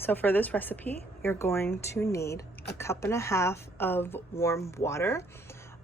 So for this recipe, you're going to need a cup and a half of warm water.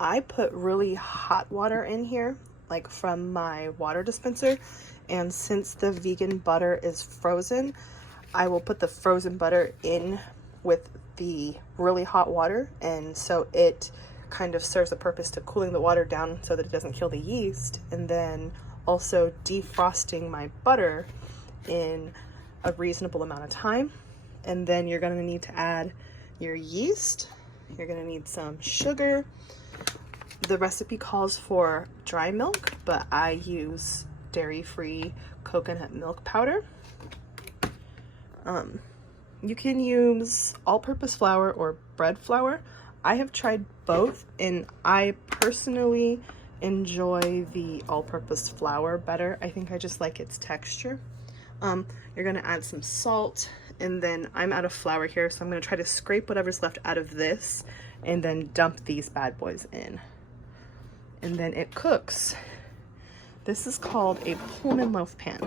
I put really hot water in here, like from my water dispenser. And since the vegan butter is frozen, I will put the frozen butter in with the really hot water. And so it kind of serves a purpose to cooling the water down so that it doesn't kill the yeast. And then also defrosting my butter in a reasonable amount of time. And then you're going to need to add your yeast. You're going to need some sugar. The recipe calls for dry milk, but I use dairy-free coconut milk powder. You can use all-purpose flour or bread flour. I have tried both, and I personally enjoy the all-purpose flour better. I think I just like its texture. You're gonna add some salt, and then I'm out of flour here, so I'm gonna try to scrape whatever's left out of this and then dump these bad boys in. And then it cooks. This is called a Pullman loaf pan.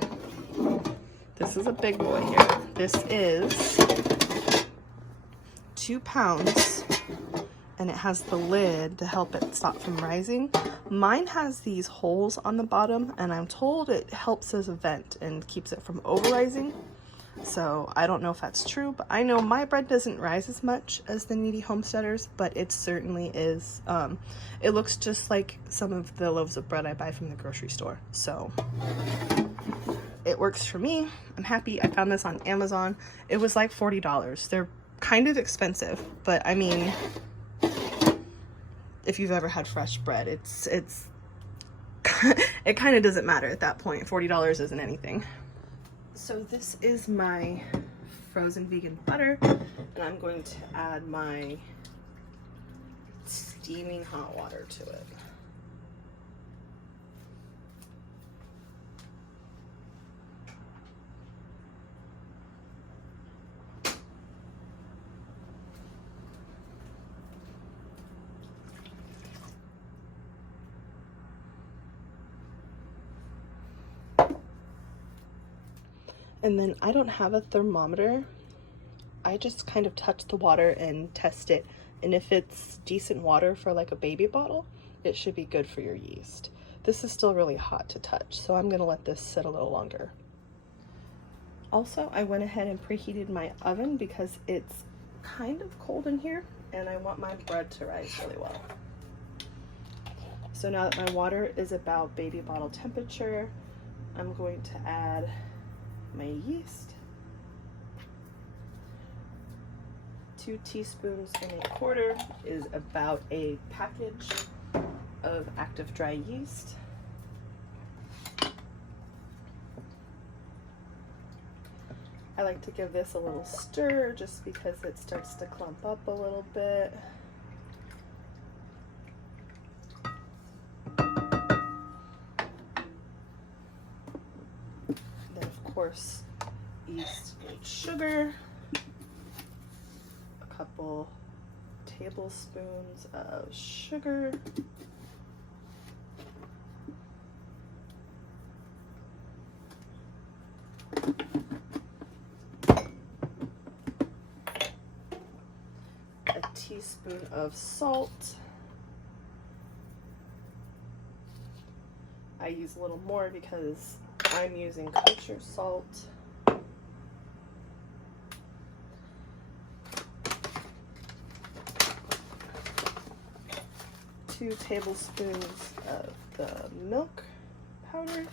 This is a big boy here. This is 2 pounds, and it has the lid to help it stop from rising. Mine has these holes on the bottom, and I'm told it helps as a vent and keeps it from over rising. So I don't know if that's true, but I know my bread doesn't rise as much as the Needy Homesteaders, but it certainly is. It looks just like some of the loaves of bread I buy from the grocery store. So it works for me. I'm happy. I found this on Amazon. It was like $40. They're kind of expensive, but I mean, if you've ever had fresh bread, it's it kind of doesn't matter at that point. $40 isn't anything. So this is my frozen vegan butter, and I'm going to add my steaming hot water to it. And then I don't have a thermometer. I just kind of touch the water and test it. And if it's decent water for like a baby bottle, it should be good for your yeast. This is still really hot to touch, so I'm gonna let this sit a little longer. Also, I went ahead and preheated my oven because it's kind of cold in here and I want my bread to rise really well. So now that my water is about baby bottle temperature, I'm going to add my yeast. 2 teaspoons and a quarter is about a package of active dry yeast. I like to give this a little stir just because it starts to clump up a little bit. Then of course, yeast and sugar. A couple tablespoons of sugar. A teaspoon of salt. I use a little more because I'm using kosher salt. 2 tablespoons of the milk powder.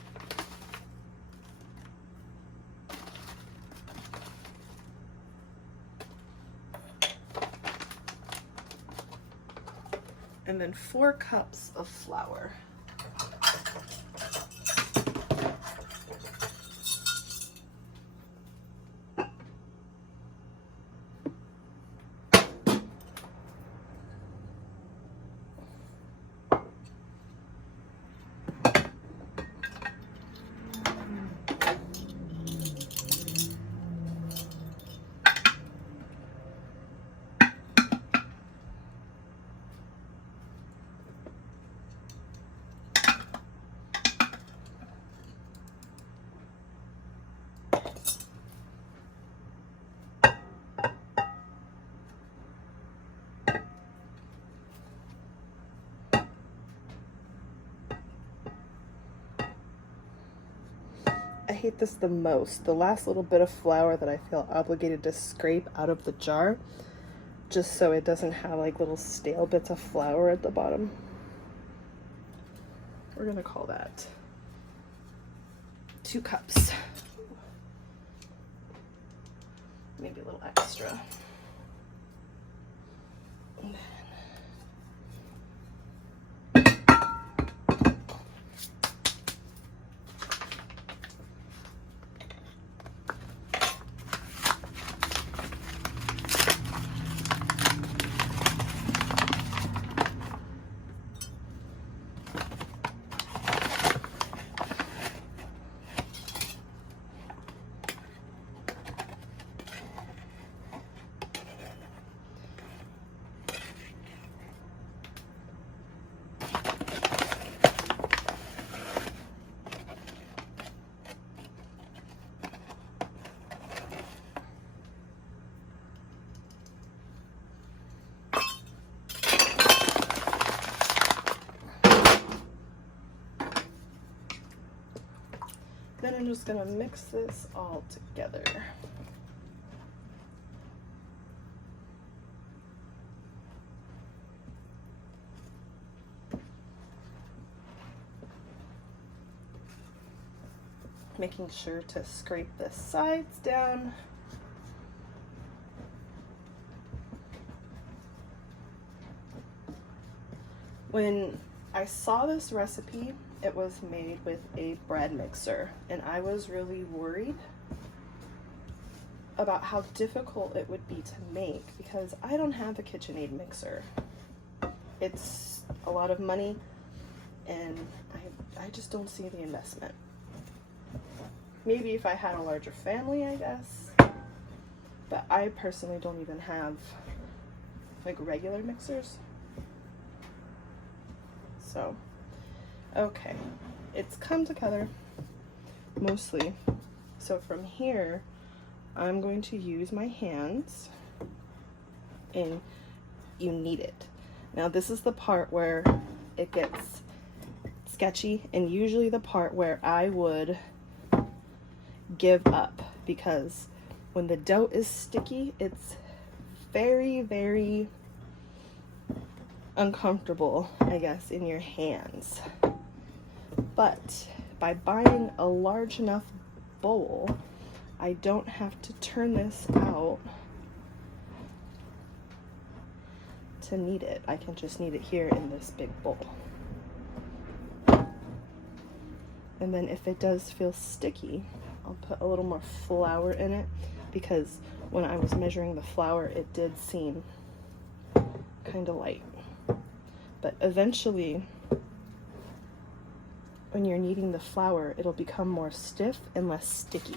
And then 4 cups of flour. I hate this the most. The last little bit of flour that I feel obligated to scrape out of the jar, just so it doesn't have like little stale bits of flour at the bottom. We're gonna call that 2 cups. Maybe a little extra. And then I'm just gonna mix this all together. Making sure to scrape the sides down. When I saw this recipe, it was made with a bread mixer, and I was really worried about how difficult it would be to make because I don't have a KitchenAid mixer. It's a lot of money, and I just don't see the investment. Maybe if I had a larger family, I guess, but I personally don't even have like regular mixers. So, okay, it's come together mostly. So from here, I'm going to use my hands, and you knead it. Now this is the part where it gets sketchy, and usually the part where I would give up, because when the dough is sticky, it's very, very uncomfortable, I guess, in your hands. But by buying a large enough bowl, I don't have to turn this out to knead it. I can just knead it here in this big bowl. And then if it does feel sticky, I'll put a little more flour in it, because when I was measuring the flour, it did seem kind of light. But eventually, when you're kneading the flour, it'll become more stiff and less sticky.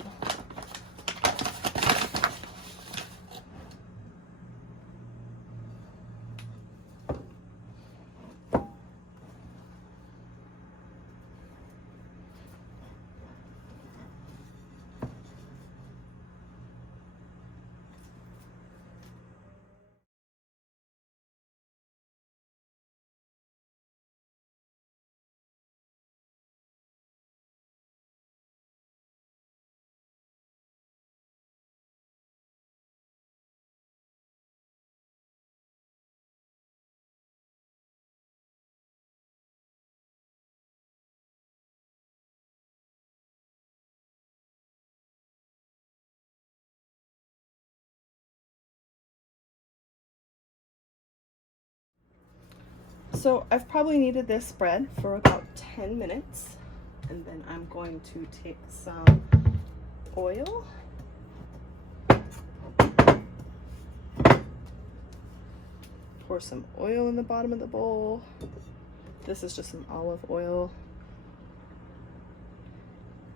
So I've probably kneaded this bread for about 10 minutes, and then I'm going to take some oil, pour some oil in the bottom of the bowl. This is just some olive oil.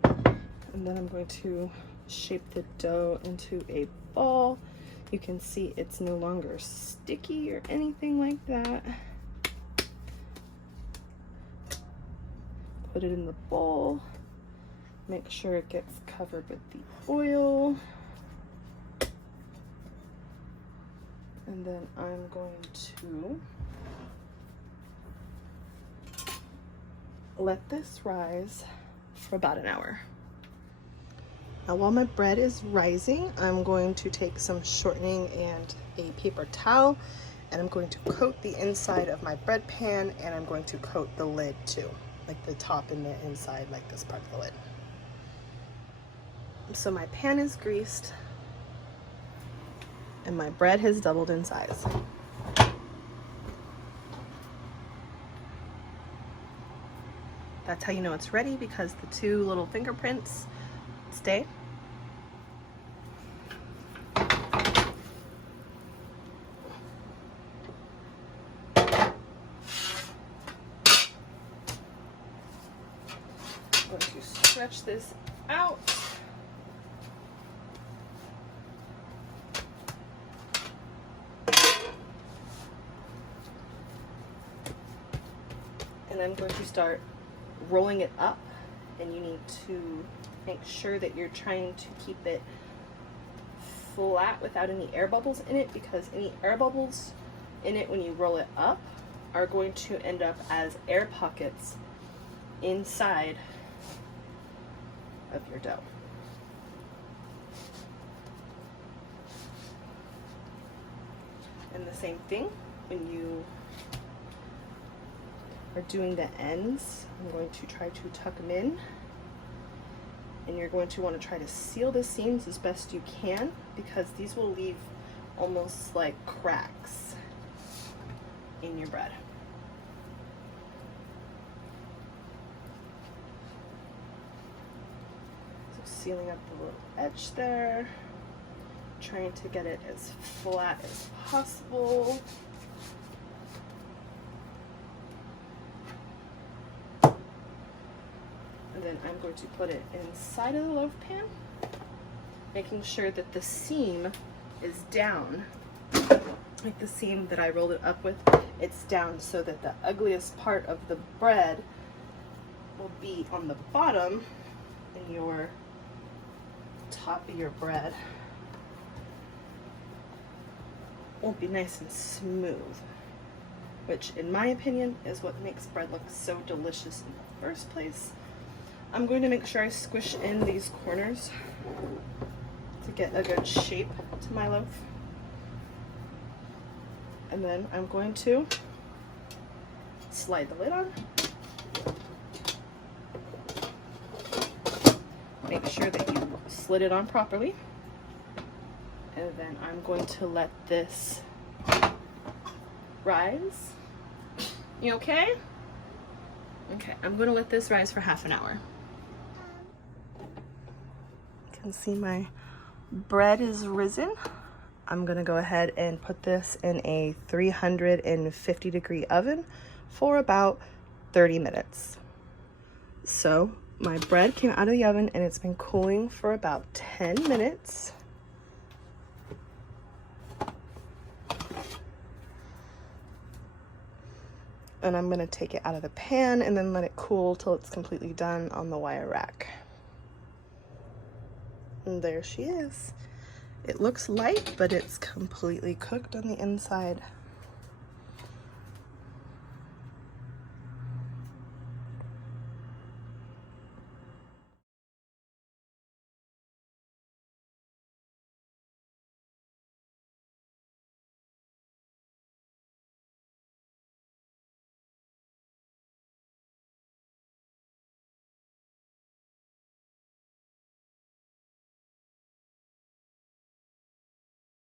And then I'm going to shape the dough into a ball. You can see it's no longer sticky or anything like that. Put it in the bowl. Make sure it gets covered with the oil. And then I'm going to let this rise for about an hour. Now while my bread is rising, I'm going to take some shortening and a paper towel, and I'm going to coat the inside of my bread pan, and I'm going to coat the lid too, like the top and the inside, like this part of the lid. So my pan is greased and my bread has doubled in size. That's how you know it's ready, because the two little fingerprints stay. I'm going to stretch this out. And I'm going to start rolling it up, and you need to make sure that you're trying to keep it flat without any air bubbles in it, because any air bubbles in it when you roll it up are going to end up as air pockets inside of your dough. And the same thing when you are doing the ends. I'm going to try to tuck them in, and you're going to want to try to seal the seams as best you can, because these will leave almost like cracks in your bread. So sealing up the little edge there, trying to get it as flat as possible. And then I'm going to put it inside of the loaf pan, making sure that the seam is down, like the seam that I rolled it up with, it's down so that the ugliest part of the bread will be on the bottom, and your top of your bread won't be nice and smooth, which in my opinion is what makes bread look so delicious in the first place. I'm going to make sure I squish in these corners to get a good shape to my loaf. And then I'm going to slide the lid on. Make sure that you slid it on properly. And then I'm going to let this rise. You okay? Okay, I'm going to let this rise for half an hour. You can see my bread is risen. I'm gonna go ahead and put this in a 350-degree oven for about 30 minutes. So my bread came out of the oven and it's been cooling for about 10 minutes. And I'm gonna take it out of the pan and then let it cool till it's completely done on the wire rack. And there she is. It looks light, but it's completely cooked on the inside.